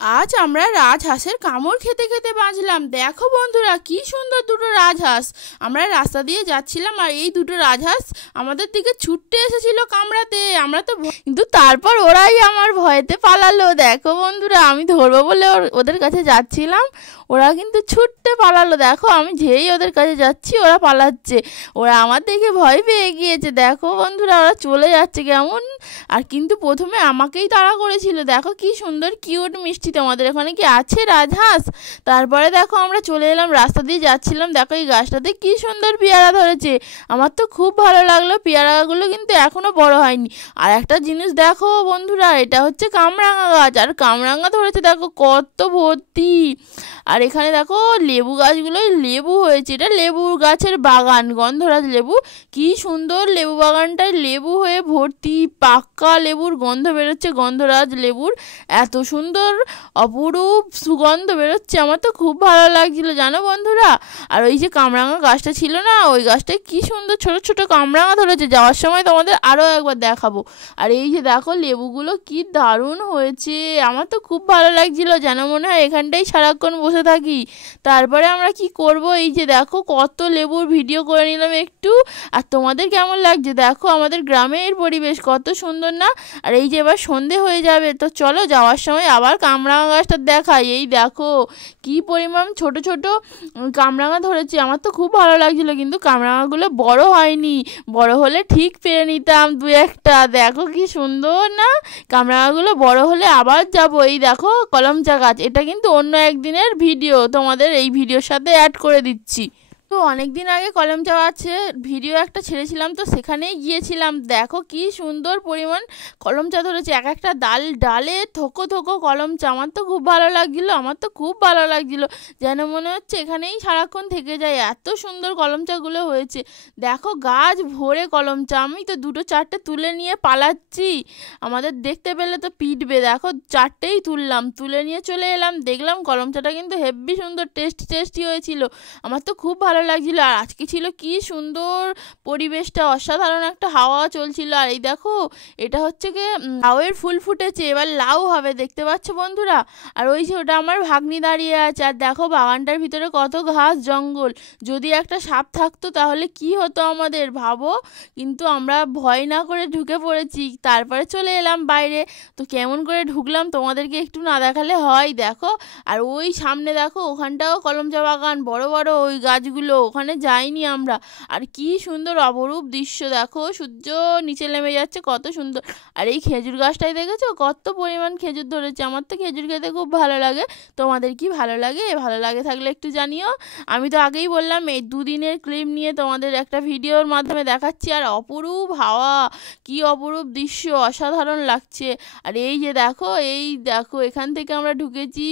আজ আমরা রাজহাঁসের কামড় খেতে খেতে বাঁচলাম। দেখো বন্ধুরা, কি সুন্দর দুটো রাজহাঁস। আমরা রাস্তা দিয়ে যাচ্ছিলাম আর এই দুটো রাজহাঁস আমাদের দিকে ছুটতে এসেছিল কামড়াতে। আমরা তো কিন্তু তারপর ওরাই আমার ভয়েতে পালালো। দেখো বন্ধুরা, আমি ধরবো বলে ওদের কাছে যাচ্ছিলাম, ওরা কিন্তু ছুটতে পালালো। দেখো আমি যেই ওদের কাছে যাচ্ছি ওরা পালাচ্ছে। ওরা আমার দেখে ভয় পেয়ে গিয়েছে। দেখো বন্ধুরা, ওরা চলে যাচ্ছে কেমন। আর কিন্তু প্রথমে আমাকেই তাড়া করেছিল। দেখো কি সুন্দর কিউট মিষ্টি। তোমাদের এখানে কি আছে রাজহাঁস? তারপরে দেখো আমরা চলে এলাম, রাস্তা দিয়ে যাচ্ছিলাম। দেখো এই গাছটাতে কি সুন্দর পেয়ারা ধরেছে। আমার তো খুব ভালো লাগলো। পেয়ারাগুলো কিন্তু এখনো বড় হয়নি। আর একটা জিনিস দেখো বন্ধুরা, এটা হচ্ছে কামরাঙা গাছ। আর কামরাঙা ধরেছে দেখো কত ভর্তি। আর এখানে দেখো লেবু গাছগুলোই লেবু হয়েছে। এটা লেবুর গাছের বাগান, গন্ধরাজ লেবু। কি সুন্দর লেবু বাগানটায় লেবু হয়ে ভর্তি। পাকা লেবুর গন্ধ বেরোচ্ছে, গন্ধরাজ লেবুর এত সুন্দর অপরূপ সুগন্ধ বেরোচ্ছে। আমার তো খুব ভালো লাগছিল জানো বন্ধুরা। আর ওই যে কামরাঙা গাছটা ছিল না, ওই গাছটায় কি সুন্দর ছোট ছোট কামরাঙা ধরেছে। যাওয়ার সময় তোমাদের আরও একবার দেখাবো। আর এই যে দেখো লেবুগুলো কি দারুণ হয়েছে। আমার তো খুব ভালো লাগছিল, যেন মনে হয় এখানটাই সারাক্ষণ বসে থাকি। তারপরে আমরা কি করব, এই যে দেখো কত লেবুর ভিডিও করে নিলাম একটু। আর তোমাদের কেমন লাগছে দেখো, আমাদের গ্রামের পরিবেশ কত সুন্দর না। আর এই যে এবার সন্ধে হয়ে যাবে, তো চলো যাওয়ার সময় আবার কামরাঙা গাছটা দেখাই। এই দেখো কি পরিমাণ ছোট ছোট কামরাঙা ধরেছে। আমার তো খুব ভালো লাগছিল, কিন্তু কামরাঙাগুলো বড় হয়নি। বড় হলে ঠিক পেরে নিতাম দু একটা। দেখো কি সুন্দর না কামরাঙাগুলো। বড় হলে আবার যাব। এই দেখো কলমচা গাছ, এটা কিন্তু অন্য একদিনের ভিডিও, তোমাদের এই ভিডিওর সাথে অ্যাড করে দিচ্ছি। তো অনেক দিন আগে কলমচা গাছের ভিডিও একটা ছেড়েছিলাম, তো সেখানেই গিয়েছিলাম। দেখো কি সুন্দর পরিমাণ কলমচা ধরেছে। এক একটা ডালে থোকো থোকো কলমচা। আমার তো খুব ভালো লাগছিলো, আমার তো খুব ভালো লাগছিলো, যেন মনে হচ্ছে এখানেই সারাক্ষণ থেকে যায়। এত সুন্দর কলমচাগুলো হয়েছে। দেখো গাছ ভরে কলমচা। আমি তো দুটো চারটে তুলে নিয়ে পালাচ্ছি, আমাদের দেখতে পেলে তো পিটবে। দেখো চারটেই তুললাম, তুলে নিয়ে চলে এলাম। দেখলাম কলমচাটা কিন্তু হেব্বি সুন্দর টেস্টি হয়েছিল। আমার তো খুব ভালো লাগছিল। আর আজকে ছিল কি সুন্দর পরিবেশটা, অসাধারণ একটা হাওয়া চলছিল। আর এই দেখো এটা হচ্ছে কি লাউয়ের ফুল ফুটেছে, এবার লাউ হবে, দেখতে পাচ্ছ বন্ধুরা। আর ওই যে ওটা আমার ভাগ্নি দাঁড়িয়ে আছে। আর দেখো বাগানটার ভিতরে কত ঘাস জঙ্গল। যদি একটা সাপ থাকতো তাহলে কি হতো আমাদের ভাবো। কিন্তু আমরা ভয় না করে ঢুকে পড়েছি। তারপরে চলে এলাম বাইরে। তো কেমন করে ঢুকলাম তোমাদেরকে একটু না দেখালে হয়। দেখো আর ওই সামনে দেখো ওখানটাও কলমচা বাগান, বড় বড় ওই গাছগুলো, ওখানে যাইনি আমরা। আর কি সুন্দর অপরূপ দৃশ্য। দেখো সূর্য নিচে নেমে যাচ্ছে, কত সুন্দর। আর এই খেজুর গাছটাই দেখেছো কত পরিমাণ খেজুর ধরেছে। আমার তো খেজুর খেতে খুব ভালো লাগে। তোমাদের কি ভালো লাগে? ভালো লাগে থাকলে একটু জানিও। আমি তো আগেই বললাম এই দুদিনের ক্লিপ নিয়ে তোমাদের একটা ভিডিওর মাধ্যমে দেখাচ্ছি। আর অপরূপ হাওয়া, কি অপরূপ দৃশ্য, অসাধারণ লাগছে। আর এই যে দেখো, এই দেখো এখান থেকে আমরা ঢুকেছি।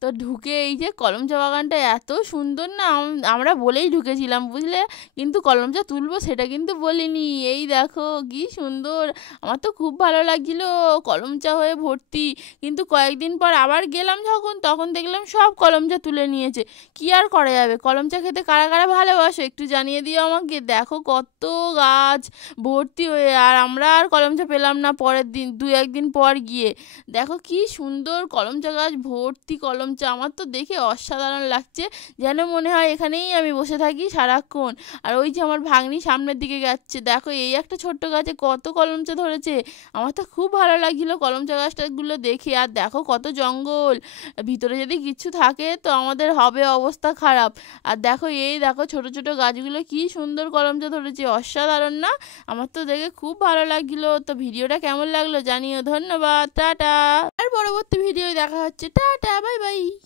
তো ঢুকে এই যে কলমচা বাগানটা এত সুন্দর না, আমরা বলেই ঢুকেছিলাম বুঝলে, কিন্তু কলমচা তুলবো সেটা কিন্তু বলিনি। এই দেখো কি সুন্দর, আমার তো খুব ভালো লাগছিল, কলমচা হয়ে ভর্তি। কিন্তু কয়েকদিন পর আবার গেলাম যখন, তখন দেখলাম সব কলমচা তুলে নিয়েছে। কি আর করা যাবে, কলমচা খেতে কারা কারা ভালোবাসো একটু জানিয়ে দিও আমাকে। দেখো কত গাছ ভর্তি হয়ে। আর আমরা আর কলমচা পেলাম না পরের দিন, দু একদিন পর গিয়ে। দেখো কি সুন্দর কলমচা গাছ ভর্তি কলমচা। আমার তো দেখে অসাধারণ লাগছে, যেন মনে হয় এখানেই আমি বসে থাকি সারাক্ষণ। আর ওই যে আমার ভাগ্নি সামনের দিকে যাচ্ছে। দেখো এই একটা ছোট্ট গাছে কত কলমচা ধরেছে। আমার তো খুব ভালো লাগছিলো কলমচা গাছটাগুলো দেখে। আর দেখো কত জঙ্গল, ভিতরে যদি কিছু থাকে তো আমাদের হবে অবস্থা খারাপ। আর দেখো এই দেখো ছোট ছোট গাছগুলো কি সুন্দর কলমচা ধরেছে, অসাধারণ না? আমার তো দেখে খুব ভালো লাগছিলো। তো ভিডিওটা কেমন লাগলো জানিও। ধন্যবাদ, টাটা। আর পরবর্তী ভিডিও দেখা হচ্ছে, টাটা, বাই বাই।